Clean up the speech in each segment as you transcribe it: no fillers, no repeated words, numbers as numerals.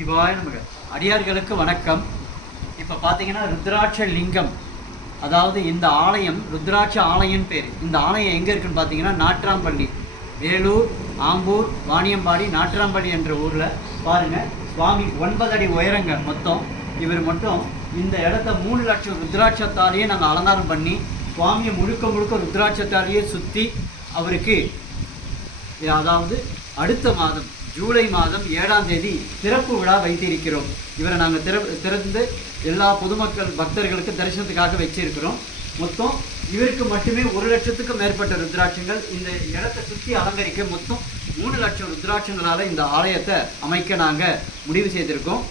சிவாய நமக. அடியார்களுக்கு வணக்கம். இப்போ பார்த்தீங்கன்னா ருத்ராட்ச லிங்கம், அதாவது இந்த ஆலயம் ருத்ராட்ச ஆலயம் பேர். இந்த ஆலயம் எங்கே இருக்குன்னு பார்த்தீங்கன்னா நாட்ராம்பள்ளி, வேலூர், ஆம்பூர், வாணியம்பாடி, நாட்ராம்பள்ளி என்ற ஊரில் பாருங்கள். சுவாமி 9 அடி உயரங்க மொத்தம். இவர் மட்டும் இந்த இடத்த 3 லட்சம் ருத்ராட்சத்தாலேயே நாங்கள் அலங்காரம் பண்ணி சுவாமியை முழுக்க ருத்ராட்சத்தாலேயே சுற்றி அவருக்கு, அதாவது அடுத்த மாதம் ஜூலை மாதம் 7ஆம் தேதி திறப்பு விழா வைத்திருக்கிறோம். இவரை நாங்கள் திறந்து எல்லா பொதுமக்கள் பக்தர்களுக்கு தரிசனத்துக்காக வச்சிருக்கிறோம். மொத்தம் இவருக்கு மட்டுமே 1 லட்சத்துக்கும் மேற்பட்ட ருத்ராட்சங்கள் இந்த இடத்தை சுற்றி அலங்கரிக்க மொத்தம் 3 லட்சம் ருத்ராட்சங்களால் இந்த ஆலயத்தை அமைக்க நாங்கள் முடிவு செய்திருக்கோம்.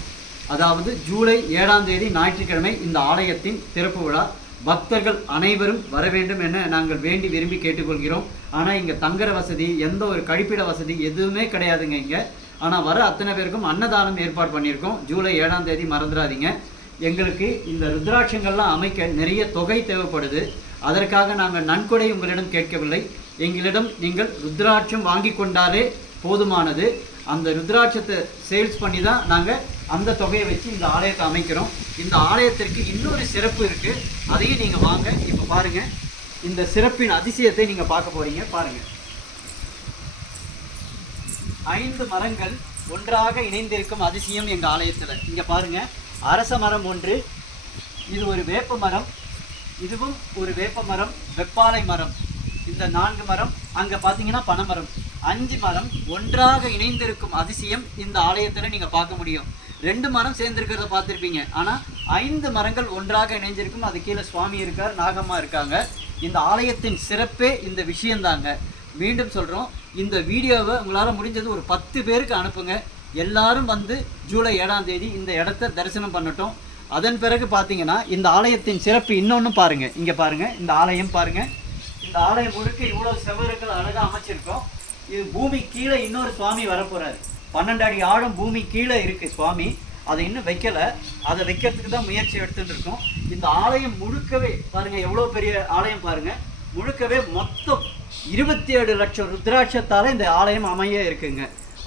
அதாவது ஜூலை 7ஆம் தேதி ஞாயிற்றுக்கிழமை இந்த ஆலயத்தின் திறப்பு விழா. பக்தர்கள் அனைவரும் வர வேண்டும் என நாங்கள் வேண்டி விரும்பி கேட்டுக்கொள்கிறோம். ஆனால் இங்கே தங்குற வசதி, எந்த ஒரு கழிப்பிட வசதி எதுவுமே கிடையாதுங்க இங்கே. ஆனால் வர அத்தனை பேருக்கும் அன்னதானம் ஏற்பாடு பண்ணியிருக்கோம். ஜூலை 7ஆம் தேதி மறந்துடாதீங்க. எங்களுக்கு இந்த ருத்ராட்சங்கள்லாம் அமைக்க நிறைய தொகை தேவைப்படுது. அதற்காக நாங்கள் நன்கொடை உங்களிடம் கேட்கவில்லை. எங்களிடம் நீங்கள் ருத்ராட்சம் வாங்கி கொண்டாலே போதுமானது. அந்த ருத்ராட்சத்தை சேல்ஸ் பண்ணி தான் நாங்கள் அந்த தொகையை வச்சு இந்த ஆலயத்தை அமைக்கிறோம். இந்த ஆலயத்திற்கு இன்னொரு சிறப்பு இருக்குது, அதையும் நீங்கள் வாங்க. இப்போ பாருங்கள், இந்த சிறப்பின் அதிசயத்தை நீங்கள் பார்க்க போகிறீங்க. பாருங்கள், 5 மரங்கள் ஒன்றாக இணைந்திருக்கும் அதிசயம் எங்கள் ஆலயத்தில். இங்கே பாருங்கள், அரச மரம் ஒன்று, இது ஒரு வேப்ப மரம், இதுவும் ஒரு வேப்ப மரம், வெப்பாலை மரம், இந்த 4 மரம், அங்கே பார்த்தீங்கன்னா பனைமரம், 5 மரம் ஒன்றாக இணைந்திருக்கும் அதிசயம் இந்த ஆலயத்தில் நீங்கள் பார்க்க முடியும். 2 மரம் சேர்ந்துருக்கிறத பார்த்துருப்பீங்க, ஆனால் 5 மரங்கள் ஒன்றாக இணைஞ்சிருக்கும். அது கீழே சுவாமி இருக்கார், நாகம்மா இருக்காங்க. இந்த ஆலயத்தின் சிறப்பே இந்த விஷயந்தாங்க. மீண்டும் சொல்கிறோம், இந்த வீடியோவை உங்களால் முடிஞ்சது ஒரு 10 பேருக்கு அனுப்புங்க. எல்லாரும் வந்து ஜூலை 7ஆம் தேதி இந்த இடத்த தரிசனம் பண்ணட்டும். அதன் பிறகு பார்த்தீங்கன்னா இந்த ஆலயத்தின் சிறப்பு இன்னொன்று பாருங்கள். இங்கே பாருங்கள், இந்த ஆலயம் பாருங்கள். இந்த ஆலயம் முழுக்க இவ்வளோ செவறுகள் அழகாக அமைச்சிருக்கோம். இது பூமி கீழே இன்னொரு சுவாமி வரப்போகிறாரு. 12 அடி ஆழம் பூமி கீழே இருக்குது சுவாமி. அதை இன்னும் வைக்கலை, அதை வைக்கிறதுக்கு தான் முயற்சி எடுத்துகிட்டு இருக்கோம். இந்த ஆலயம் முழுக்கவே பாருங்கள், எவ்வளோ பெரிய ஆலயம் பாருங்கள். முழுக்கவே மொத்தம் 27 லட்சம் ருத்ராட்சத்தால் இந்த ஆலயம் அமைய இருக்குங்க.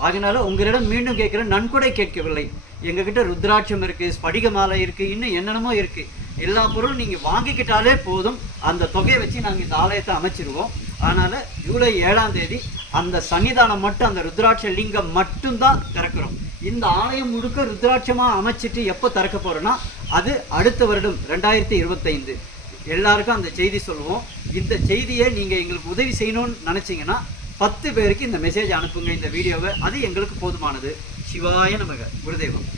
அதனால உங்களிடம் மீண்டும் கேட்குற, நன்கொடை கேட்கவில்லை. எங்ககிட்ட ருத்ராட்சம் இருக்குது, ஸ்படிக மாலை இருக்குது, இன்னும் என்னென்னமோ இருக்குது. எல்லா பொருளும் நீங்கள் வாங்கிக்கிட்டாலே போதும். அந்த தொகையை வச்சு நாங்கள் இந்த ஆலயத்தை அமைச்சிருவோம். அதனால் ஜூலை 7ஆம் தேதி அந்த சன்னிதானம் மட்டும், அந்த ருத்ராட்ச லிங்கம் மட்டும்தான் திறக்கிறோம். இந்த ஆலயம் முழுக்க ருத்ராட்சமாக அமைச்சிட்டு எப்போ திறக்க போகிறோன்னா, அது அடுத்த வருடம் 2025. எல்லாருக்கும் அந்த செய்தி சொல்லுவோம். இந்த செய்தியை நீங்கள் எங்களுக்கு உதவி செய்யணும்னு நினச்சிங்கன்னா 10 பேருக்கு இந்த மெசேஜ் அனுப்புங்க, இந்த வீடியோவை. அது எங்களுக்கு போதுமானது. சிவாய நமக. குருதேவம்.